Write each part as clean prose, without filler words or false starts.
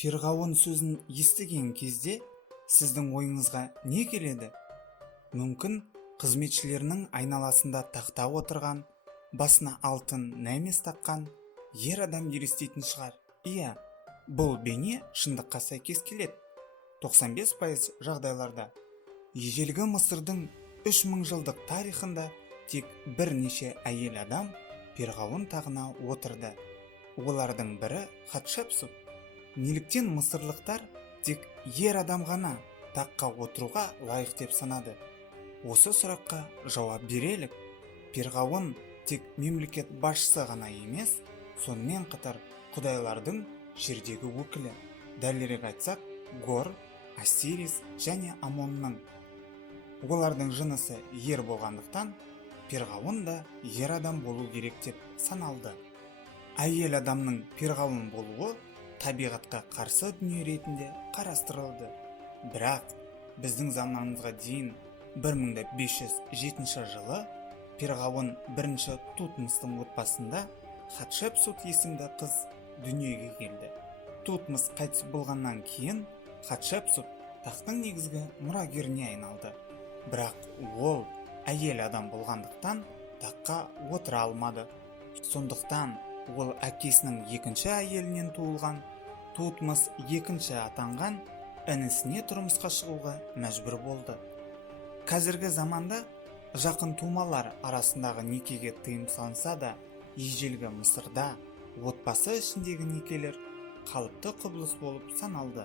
Перғауын сөзін естіген кезде сіздің ойыңызға не келеді? Мүмкін қызметшілерінің айналасында тақта отырған, басына алтын нәмес таққан ер адам елестейтін шығар. Иә, бұл бейне шындыққа сәйкес келеді. 95% жағдайларда ежелгі Мысырдың 3000 жылдық тарихында тек бірнеше әйел адам перғауын тағына отырды. Олардың бірі Хатшепсут. Неліктен мысырлықтар тек ер адам ғана таққа отыруға лайық деп санады? Осы сұраққа жауап берелік. Перғауын тек мемлекет басшысы ғана емес, сонымен қатар құдайлардың жердегі өкілі. Дәлірек айтсақ, Гор, Осирис және Амонның. Олардың жынысы ер болғандықтан, перғауын да ер адам болу керек деп саналды. Әйел адамның перғауын болуы табиғатқа қарсы дүние ретінде қарастырылды. Бірақ біздің заманымызға дейін 1507 жылы перғауын бірінші Тутмостың отбасында Хатшепсут есімді қыз дүниеге келді. Тутмос қайтыс болғаннан кейін Хатшепсут тақтың негізгі мұрагеріне айналды. Бірақ ол әйел адам болғандықтан таққа отыра алмады. Сондықтан ол әкесінің екінші әйелінен туылған Тутмос екінші атанған інісіне тұрмысқа шығуға мәжбүр болды. Қазіргі заманда жақын тумалар арасындағы некеге тыйым салынса да, ежелгі Мысырда отбасы ішіндегі некелер қалыпты құбылыс болып саналды.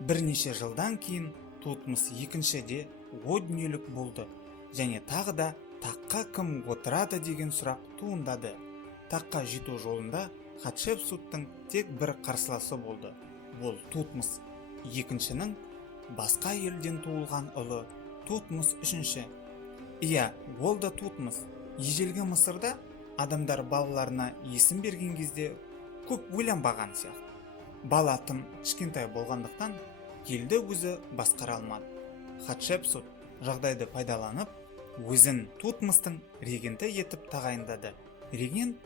Бірнеше жылдан кейін Тутмос екінші де о дүниелік болды және тағы да таққа кім отырады деген сұрақ туындады. Таққа жету жолында Хатшепсуттың тек бір қарсыласы болды. Ол Тутмос екіншінің басқа елден туылған ұлы Тутмос үшінші. Иә, ол да Тутмос. Ежелгі Мысырда адамдар балаларына есім берген кезде көп ойланбаған сияқты. Бала тым кішкентай болғандықтан елді өзі басқара алмады. Хатшепсут жағдайды пайдаланып, өзін Тутмостың регенті етіп тағайындады. Регент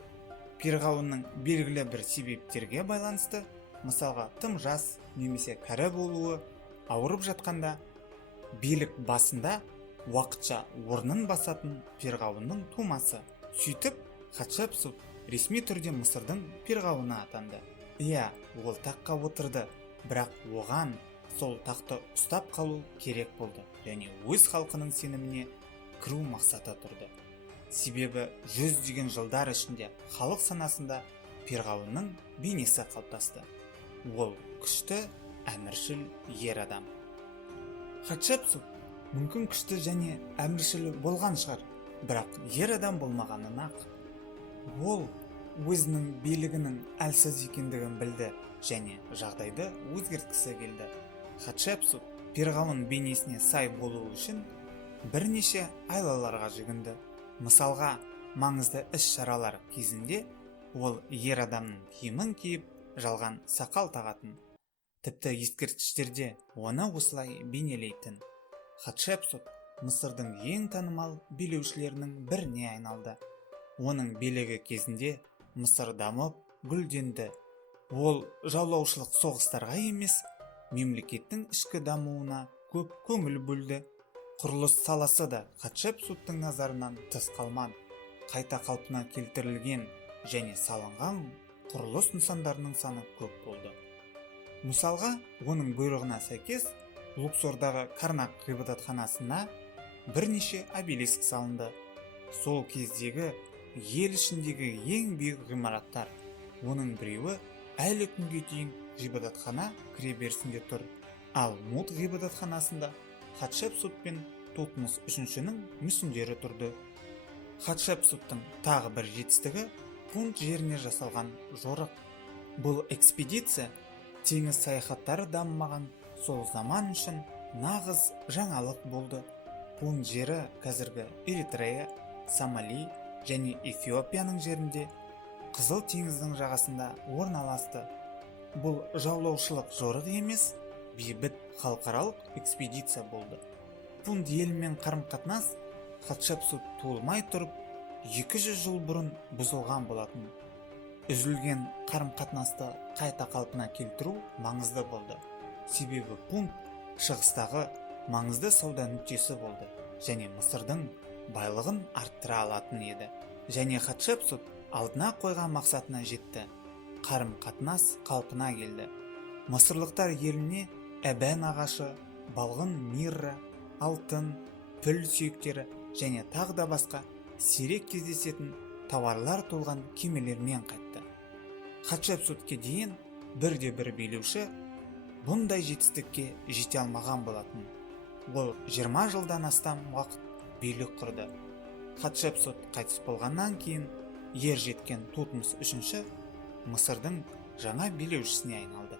перғауынның белгілі бір себептерге байланысты, мысалға тым жас немесе кәрі болуы, ауырып жатқанда билік басында уақытша орнын басатын перғауынның тумасы. Сөйтіп, Хатшепсут ресми түрде Мысырдың перғауыны атанды. Иә, ол таққа отырды, бірақ оған сол тақты ұстап қалу керек болды және өз халқының сеніміне кіру мақсаты тұрды. Себебі жүздеген жылдар ішінде халық санасында перғауынның бейнесі қалыптасты. Ол күшті, әміршіл ер адам. Хатшепсут мүмкін күшті және әміршіл болған шығар, бірақ ер адам болмағаны нақ. Ол өзінің билігінің әлсіз екендігін білді және жағдайды өзгерткісі келді. Хатшепсут перғауын бейнесіне сай болу үшін бірнеше айлаларға жүгінді. Мысалға, маңызды іс-шаралар кезінде ол ер адамның киімін киіп, жалған сақал тағатын. Тіпті ескерткіштерде оны осылай бейнелейтін. Хатшепсут Мысырдың ең танымал билеушілерінің біріне айналды. Оның билігі кезінде Мысыр дамып, гүлденді. Ол жаулаушылық соғыстарға емес, мемлекеттің ішкі дамуына көп көңіл бөлді. Құрылыс саласы да Хатшепсуттың назарынан тыс қалмады. Қайта қалпына келтірілген және салынған құрылыс нысандарының саны көп болды. Мысалға, оның бұйрығына сәйкес Луксордағы Карнак ғибадатханасына бірнеше обелиск салынды. Сол кездегі ел ішіндегі ең биік ғимараттар. Оның біреуі әлі күнге дейін ғибадатхана кіреберісінде тұр. Ал Мут ғибадатханасында Хатшепсут пен Тутмос үшіншінің мүсіндері тұрды. Хатшепсуттың тағы бір жетістігі Пунд жеріне жасалған жорық. Бұл экспедиция теңіз саяхаттары дамымаған сол заман үшін нағыз жаңалық болды. Пунд жері қазіргі Эритрея, Сомали және Эфиопияның жерінде Қызыл теңіздің жағасында орналасты. Бұл жаулаушылық жорық емес, бейбіт халықаралық экспедиция болды. Пунд елімен қарым-қатынас Хатшепсут туылмай тұрып 200 жыл бұрын бұзылған болатын. Үзілген қарым-қатынасты қайта қалпына келтіру маңызды болды. Себебі Пунт шығыстағы маңызды сауда нүктесі болды және Мысырдың байлығын арттыра алатын еді. Және Хатшепсут алдына қойған мақсатына жетті. Қарым-қатынас қалпына келді. Мысырлықтар еліне әбән ағашы, балғын мирра, алтын, піл сүйектері және тағы да басқа сирек кездесетін тауарлар толған кемелермен қайтты. Хатшепсутке дейін бірде-бір билеуші бұндай жетістікке жете алмаған болатын. Ол 20 жылдан астам уақыт билік құрды. Хатшепсут қайтыс болғаннан кейін ер жеткен Тутмос III Мысырдың жаңа билеушісіне айналды.